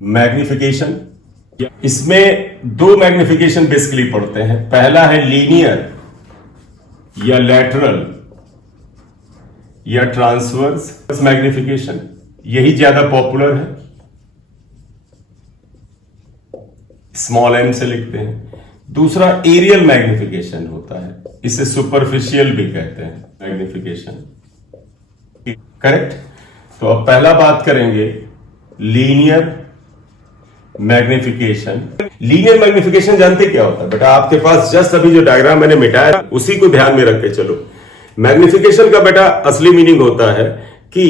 Magnification. इसमें दो magnification basically पढ़ते हैं। पहला है लीनियर या लैटरल या ट्रांसवर्स मैग्निफिकेशन, यही ज्यादा पॉपुलर है, स्मॉल एम से लिखते हैं। दूसरा एरियल मैग्निफिकेशन होता है, इसे सुपरफिशियल भी कहते हैं मैग्निफिकेशन। करेक्ट। तो अब पहला बात करेंगे लीनियर मैग्निफिकेशन। लीनियर मैग्निफिकेशन जानते क्या होता है बेटा? आपके पास जस्ट अभी जो डायग्राम मैंने मिटाया उसी को ध्यान में रख के चलो। मैग्निफिकेशन का बेटा असली मीनिंग होता है कि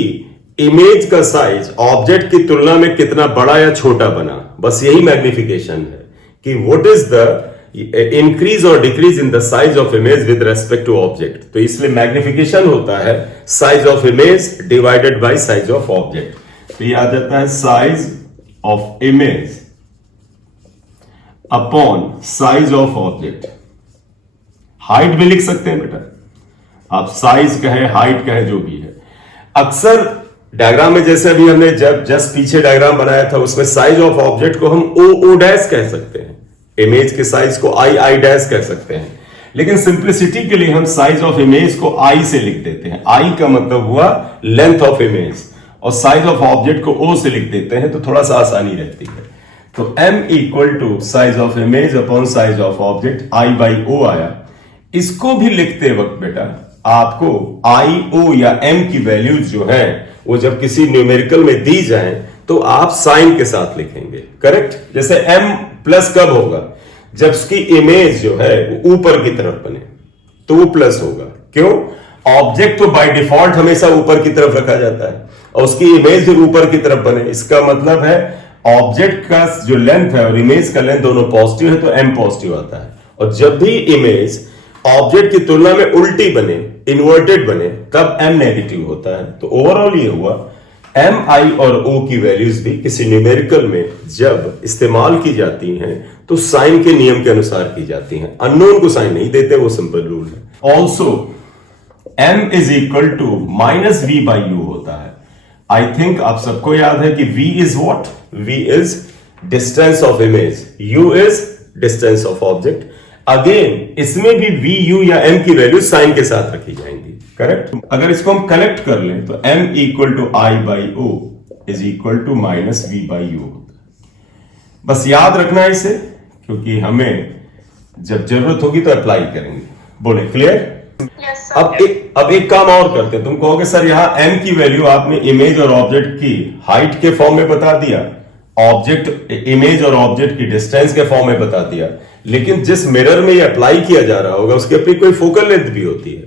इमेज का साइज ऑब्जेक्ट की तुलना में कितना बड़ा या छोटा बना, बस यही मैग्निफिकेशन है कि व्हाट इज द इंक्रीज और decrease in the size of image with respect to object. तो इसलिए मैग्निफिकेशन होता है size of image divided by size of object. तो ये आ जाता है size of image upon size of object. Height भी लिख सकते हैं बेटा आप, साइज कहे हाइट कहे जो भी है। अक्सर डायग्राम में जैसे अभी हमने जब जस्ट पीछे डायग्राम बनाया था उसमें साइज ऑफ ऑब्जेक्ट को हम ओ डैश कह सकते हैं, इमेज के साइज को आई डैश कह सकते हैं, लेकिन सिंप्लिसिटी के लिए हम साइज ऑफ इमेज को आई से लिख देते हैं। आई का मतलब हुआ लेंथ ऑफ इमेज और साइज ऑफ ऑब्जेक्ट को ओ से लिख देते हैं, तो थोड़ा सा आसानी रहती है। तो m equal to size of image upon size of object, I by O आया। इसको भी लिखते वक्त बेटा आपको आई ओ या m की वैल्यूज जो है वो जब किसी न्यूमेरिकल में दी जाए तो आप साइन के साथ लिखेंगे। करेक्ट। जैसे m प्लस कब होगा? जब उसकी इमेज जो है वो ऊपर की तरफ बने तो वो प्लस होगा। क्यों? ऑब्जेक्ट तो बाय डिफॉल्ट हमेशा ऊपर की तरफ रखा जाता है और उसकी इमेज भी ऊपर की तरफ बने, इसका मतलब है ऑब्जेक्ट का जो लेंथ है और इमेज का लेंथ दोनों पॉजिटिव है तो m पॉजिटिव आता है। और जब भी इमेज ऑब्जेक्ट की तुलना में उल्टी बने, इन्वर्टेड बने, तब m नेगेटिव होता है। तो ओवरऑल ये हुआ m, i और o की वैल्यूज भी किसी न्यूमेरिकल में जब इस्तेमाल की जाती हैं तो साइन के नियम के अनुसार की जाती हैं। अननोन को साइन नहीं देते, वो सिंपल रूल है। Also m is equal to minus v by u होता है। आई थिंक आप सबको याद है कि v is what? v is distance of image, u is distance of object. Again इसमें भी v, u या m की वैल्यू साइन के साथ रखी जाएंगी। करेक्ट। अगर इसको हम कनेक्ट कर लें तो m equal to I by O is equal to minus V by U होता है। बस याद रखना है इसे, क्योंकि हमें जब जरूरत होगी तो अप्लाई करेंगे। बोले क्लियर? Yes, अब एक काम और करते हैं। तुम कहोगे सर यहां m की वैल्यू आपने इमेज और ऑब्जेक्ट की हाइट के फॉर्म में बता दिया, ऑब्जेक्ट इमेज और ऑब्जेक्ट की डिस्टेंस के फॉर्म में बता दिया, लेकिन जिस मिरर में ये अप्लाई किया जा रहा होगा उसकी अपनी कोई फोकल लेंथ भी होती है।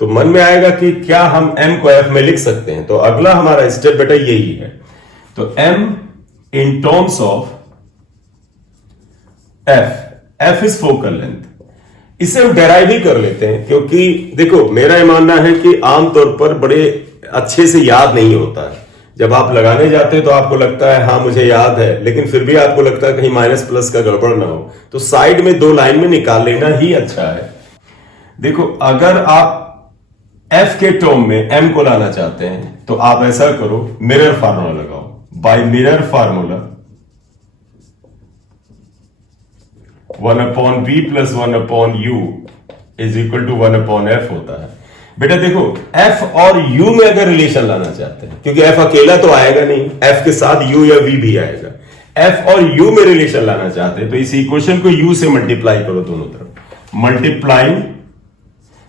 तो मन में आएगा कि क्या हम m को f में लिख सकते हैं? तो अगला हमारा स्टेप बेटा यही है। तो m in terms of f is focal length. इसे हम डेराइव ही कर लेते हैं, क्योंकि देखो मेरा ये मानना है कि आमतौर पर बड़े अच्छे से याद नहीं होता है। जब आप लगाने जाते हैं तो आपको लगता है हाँ मुझे याद है, लेकिन फिर भी आपको लगता है कहीं माइनस प्लस का गड़बड़ ना हो, तो साइड में दो लाइन में निकाल लेना ही अच्छा है। देखो अगर आप f के टर्म में m को लाना चाहते हैं तो आप ऐसा करो, मिरर फार्मूला लगाओ। By mirror formula 1 upon v plus 1 upon u is equal to 1 upon f होता है। बेटा देखो f और u में अगर रिलेशन लाना चाहते हैं, क्योंकि f अकेला तो आएगा नहीं, f के साथ u या v भी आएगा। f और u में रिलेशन लाना चाहते हैं तो इस इक्वेशन को u से मल्टीप्लाई करो दोनों तरफ। मल्टीप्लाइंग,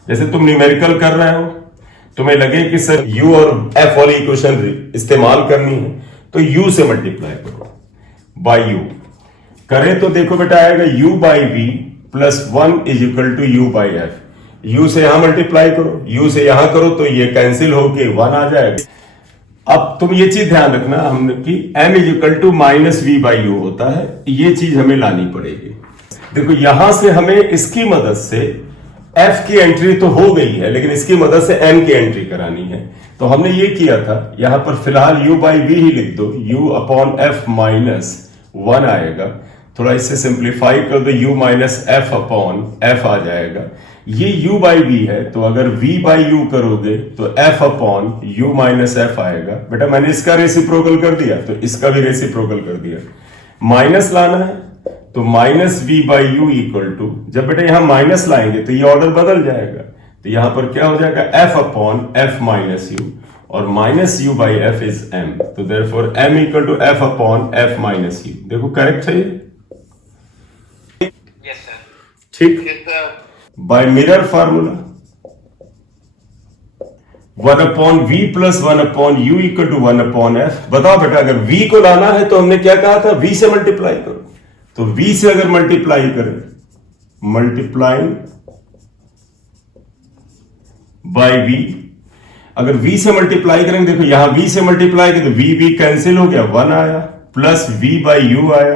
जैसे तुम न्यूमेरिकल कर रहे हो, तुम्हें लगे कि सर u और f वाली इक्वेशन इस्तेमाल करनी है तो u से मल्टीप्लाई करो बाय u। करें तो देखो बेटा आएगा u by v plus 1 is equal to u by f। u से यहां मल्टीप्लाई करो, u से यहां करो तो ये कैंसिल होके 1 आ जाएगा। अब तुम ये चीज ध्यान रखना हमने कि m is equal to minus V by U होता है, ये चीज हमें लानी पड़ेगी। देखो यहां से हमें इसकी मदद से f की एंट्री तो हो गई है, लेकिन इसकी मदद से m की एंट्री करानी है। तो हमने ये किया था, यहां पर फिलहाल u बाई वी ही लिख दो, u अपॉन f माइनस 1 आएगा। थोड़ा इससे सिंप्लीफाई कर दो, u minus f upon f आ जाएगा। ये u बाई वी है, तो अगर v बाई u करोगे तो f upon u minus F आएगा। बेटा मैंने इसका रेसिप्रोकल कर दिया तो इसका भी रेसिप्रोकल कर दिया। माइनस लाना है तो minus V by U equal to, जब बेटा यहां माइनस लाएंगे तो ये ऑर्डर बदल जाएगा, तो यहां पर क्या हो जाएगा f upon F minus U, और minus U by F is m, तो therefore m equal to f upon F minus U. देखो करेक्ट है ये? Yes sir. ठीक। By mirror formula 1 upon V plus 1 upon U equal to 1 upon F. बताओ बेटा अगर v को लाना है तो हमने क्या कहा था, v से मल्टीप्लाई करो, तो v से अगर मल्टीप्लाई करें, मल्टीप्लाइंग बाय v, अगर v से मल्टीप्लाई करेंगे, देखो यहां v से मल्टीप्लाई करें तो v कैंसिल हो गया, 1 आया, प्लस v बाई यू आया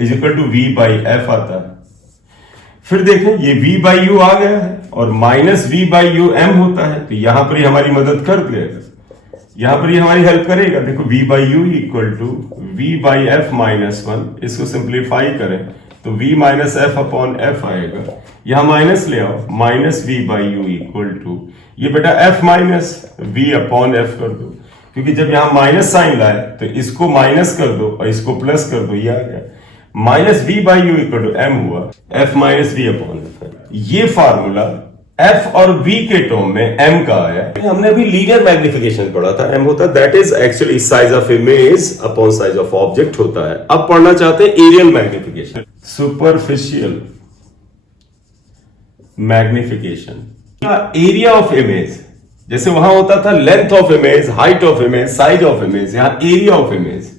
is equal to v by F आता है। फिर देखें ये v बाई यू आ गया है और minus v by you m होता है, तो यहां पर ही हमारी मदद कर देगा, यहां पर ही हमारी हेल्प करेगा। देखो v by U equal to v by F minus 1, इसको सिंप्लीफाई करें तो v minus F upon F आएगा, यहां माइनस ले आओ, minus v by U equal to, ये बेटा f minus v upon F कर दो, क्योंकि जब यहां माइनस साइन लाए तो इसको माइनस कर दो और इसको प्लस कर दो, ये आ गया minus v by U equal to m हुआ f minus v upon F. ये फार्मूला f और v के टर्म में m का आया। हमने अभी लीनियर मैग्निफिकेशन पढ़ा था, m होता that is actually size of image upon size of object होता है। अब पढ़ना चाहते हैं areal magnification, superficial magnification. Area of image, जैसे वहां होता था length of image, height of image, size of image, यहां एरिया ऑफ इमेज।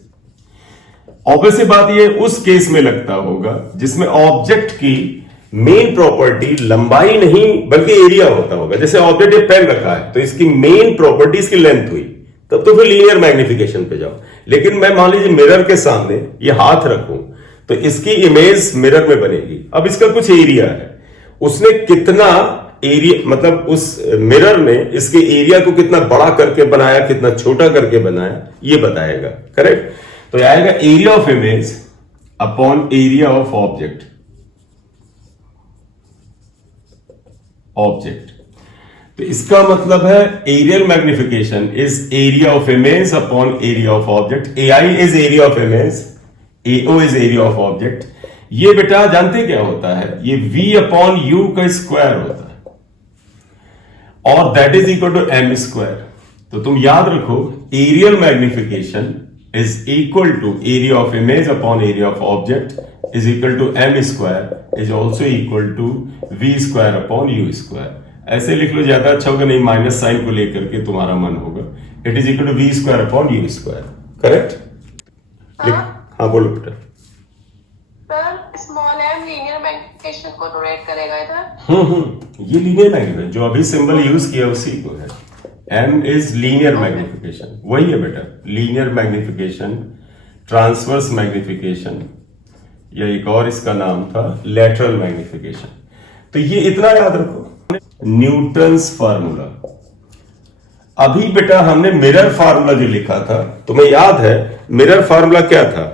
ऑब्वियस बात ये उस केस में लगता होगा जिसमें ऑब्जेक्ट की मेन प्रॉपर्टी लंबाई नहीं बल्कि एरिया होता होगा। जैसे ऑब्जेक्ट ये पेन रखा है तो इसकी मेन प्रॉपर्टी इसकी लेंथ हुई, तब तो फिर लीनियर मैग्निफिकेशन पे जाओ। लेकिन मैं मान लीजिए मिरर के सामने ये हाथ रखूं तो इसकी इमेज मिरर में बनेगी। अब इसका कुछ एरिया है, उसने कितना एरिया, मतलब उस मिरर ने इसके एरिया को कितना बड़ा करके बनाया, कितना छोटा करके बनाया, ये बताएगा। करेक्ट? तो आएगा area of image upon area of object. तो इसका मतलब है aerial magnification is area of image upon area of object. AI is area of image, AO is area of object. ये बेटा जानते क्या होता है, ये v अपॉन यू का स्क्वायर होता है और that is equal to m square. तो तुम याद रखो aerial magnification is equal to area of image upon area of object is equal to m square is also equal to v square upon u square। ऐसे लिख लो, ज्यादा अच्छा होगा, नहीं माइनस साइन को लेकर के तुम्हारा मन होगा। It is equal to v square upon u square। Correct? हाँ बोलो बेटा। Sir small m linear magnification को डोनेट करेगा इधर। ये लीनियर मैग्निफिकेशन जो अभी सिंबल यूज किया उसी को है। m इज लीनियर मैग्निफिकेशन, वही है बेटा, लीनियर मैग्निफिकेशन, ट्रांसवर्स मैग्निफिकेशन, या एक और इसका नाम था लैटरल मैग्निफिकेशन। तो ये इतना याद रखो, न्यूटन्स फार्मूला। अभी बेटा हमने मिरर फार्मूला जो लिखा था, तुम्हें याद है मिरर फार्मूला क्या था,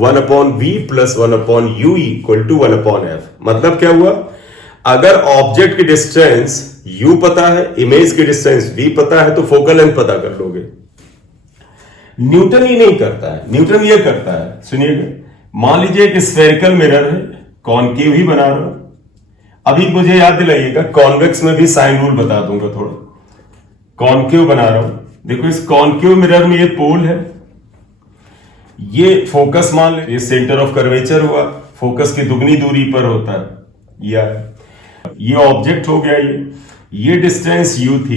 1 upon V plus 1 upon U equal to 1 upon F. मतलब क्या हुआ, अगर ऑब्जेक्ट की डिस्टेंस u पता है, इमेज की डिस्टेंस v पता है, तो फोकल लेंथ पता कर लोगे। न्यूटन ही नहीं करता है, न्यूटन ये करता है, सुनिएगा। मान लीजिए एक स्फेरिकल मिरर है, कॉनकेव ही बना रहा हूं। अभी मुझे याद दिलाइएगा, कॉन्वेक्स में भी साइन रूल बता दूंगा थोड़ा। कॉनकेव बना रहा हूं, देखो इस कॉनकेव मिरर में ये पोल है, ये फोकस मान ले, ये सेंटर ऑफ कर्वेचर हुआ, फोकस की दुगनी दूरी पर होता है, ये ऑब्जेक्ट हो गया। ये डिस्टेंस u थी,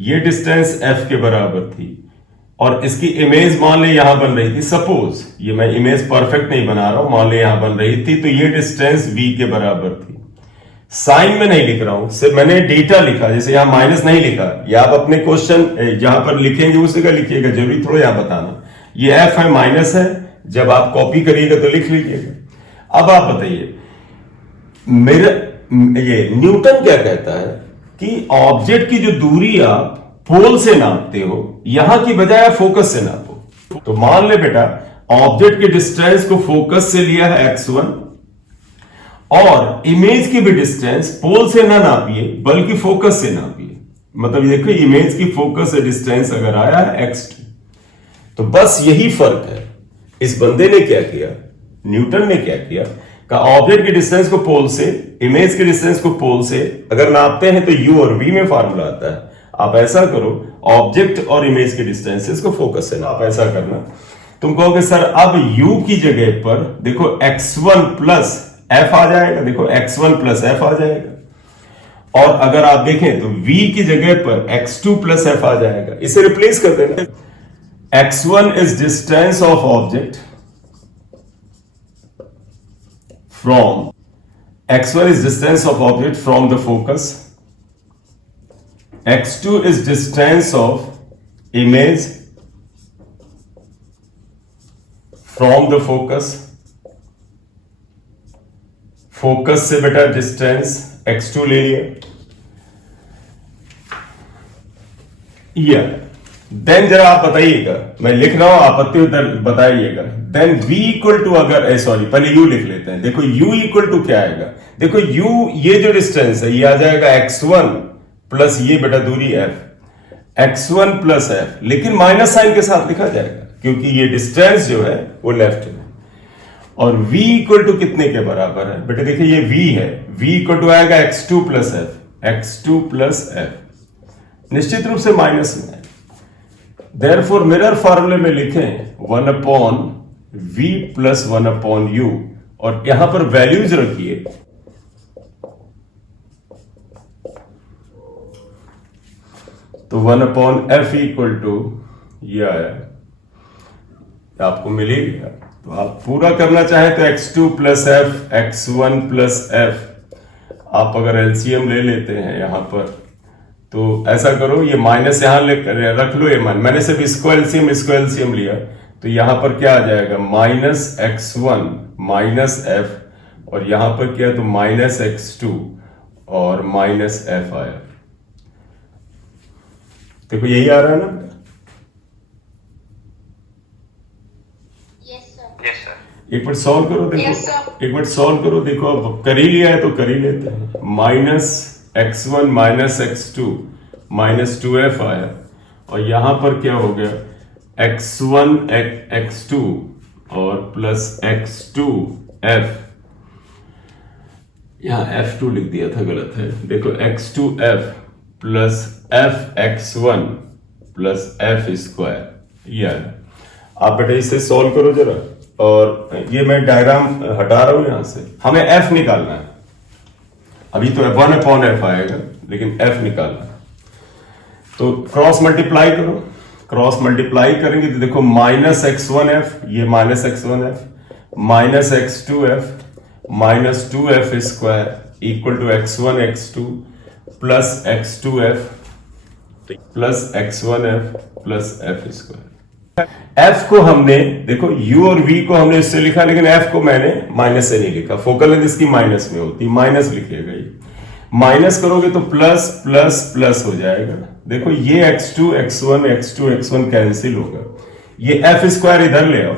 ये डिस्टेंस f के बराबर थी, और इसकी इमेज मान ले यहां बन रही थी। सपोज ये मैं इमेज परफेक्ट नहीं बना रहा हूं, मान ले यहां बन रही थी, तो ये डिस्टेंस v के बराबर थी। साइन में नहीं लिख रहा हूं, सिर्फ मैंने डेटा लिखा, जैसे यहां माइनस नहीं लिखा, या आप अपने क्वेश्चन जहां पर लिखेंगे उसी का लिखिएगा, जरूरी थोड़ा यहां बताना ये f है माइनस है, जब आप कॉपी करिएगा तो लिख लीजिएगा। अब आप बताइए मेरा ये न्यूटन क्या कहता है कि ऑब्जेक्ट की जो दूरी आप पोल से नापते हो, यहां की बजाय आप फोकस से नापो। तो मान ले बेटा ऑब्जेक्ट की डिस्टेंस को फोकस से लिया है x1 और इमेज की भी डिस्टेंस पोल से ना नापिए बल्कि फोकस से नापिए। मतलब ये देखो इमेज की फोकस से डिस्टेंस अगर आया है x2, तो बस यही फर्क है। इस बंदे ने क्या किया, न्यूटन ने क्या किया, का ऑब्जेक्ट की डिस्टेंस को पोल से, इमेज की डिस्टेंस को पोल से अगर नापते हैं तो u और v में फार्मूला आता है। आप ऐसा करो, ऑब्जेक्ट और इमेज की डिस्टेंसेस को फोकस से ना, आप ऐसा करना। तुम कहोगे सर अब u की जगह पर देखो x1 प्लस f आ जाएगा, देखो x1 प्लस f आ जाएगा। और अगर आप देखें तो v की जगह पर x2 प्लस f आ जाएगा। इसे रिप्लेस कर देना। x1 is distance of object from, x1 is distance of object from the focus, x2 is distance of image from the focus, focus से बेटा डिस्टेंस x2 ले लिया। देन जरा आप बताइएगा, मैं लिख रहा हूं आपत्ति उत्तर बताइएगा। देन v इक्वल टू, अगर सॉरी पहले u लिख लेते हैं। देखो u इक्वल टू क्या आएगा, देखो u ये जो डिस्टेंस है ये आ जाएगा x1 प्लस ये बेटा दूरी f, x1 प्लस f, लेकिन माइनस साइन के साथ लिखा जाएगा क्योंकि ये डिस्टेंस जो है वो लेफ्ट में। और v इक्वल टू कितने के बराबर है बेटे, देखिए ये v है, v इक्वल टू आएगा x2 plus f, x2 plus f, निश्चित रूप से माइनस में है। देयरफॉर मिरर फार्मूले में लिखें 1 upon v plus 1 upon u, और यहां पर वैल्यूज रखिए। तो 1 अपॉन f इक्वल टू ये आया, आपको मिल ही गया। तो आप पूरा करना चाहें तो x2 plus f, x1 plus f, आप अगर एलसीएम ले लेते हैं यहां पर, तो ऐसा करो, ये माइनस यहां रख लो, ये मान, मैंने सिर्फ इसको एलसीएम लिया, तो यहां पर क्या आ जाएगा, माइनस x1 माइनस f, और यहां पर क्या, तो माइनस x2 और माइनस f आया। देखो यही आ रहा है ना। एक मिनट सॉल्व करो, देखो एक मिनट सॉल्व करो, देखो अब कर ही लिया है तो कर ही लेते हैं। Minus x1 minus x2 minus 2f आया, और यहां पर क्या हो गया, x1 x2 और प्लस x2f, यहां f2 लिख दिया था, गलत है। देखो x2f plus fx1 plus f square, ये आया। आप बेटा इसे सॉल्व करो जरा, और ये मैं डायग्राम हटा रहा हूं यहां से, हमें f निकालना है। अभी तो 1 अपॉन f आएगा, लेकिन f निकालना है। तो क्रॉस मल्टीप्लाई करो, क्रॉस मल्टीप्लाई करेंगे तो देखो माइनस x1f, ये minus x1f, minus x2f minus 2f square equal to x1 x2 plus x2f plus x1f plus f square. f को हमने देखो u और v को हमने इससे लिखा, लेकिन f को मैंने माइनस से नहीं लिखा, फोकल लेंथ इसकी माइनस में होती, माइनस लिखिएगा। ये माइनस करोगे तो प्लस प्लस प्लस हो जाएगा। देखो ये x2 x1 x2 x1 cancel होगा, ये f स्क्वायर इधर ले आओ,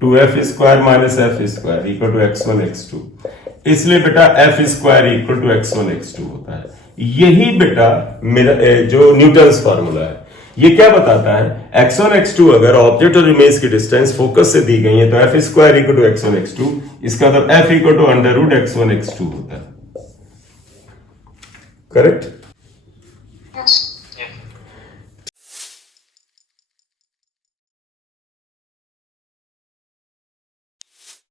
2f square minus f square equal to x1 x2, इसलिए बेटा f square equal to x1 x2 होता है। यही बेटा मेरा जो न्यूटन्स फार्मूला है, ये क्या बताता है, x1 x2 अगर ऑब्जेक्ट और इमेज की डिस्टेंस फोकस से दी गई है तो f square equal to x1 x2, इसका मतलब f equal to under root x1 x2 होता है। करेक्ट।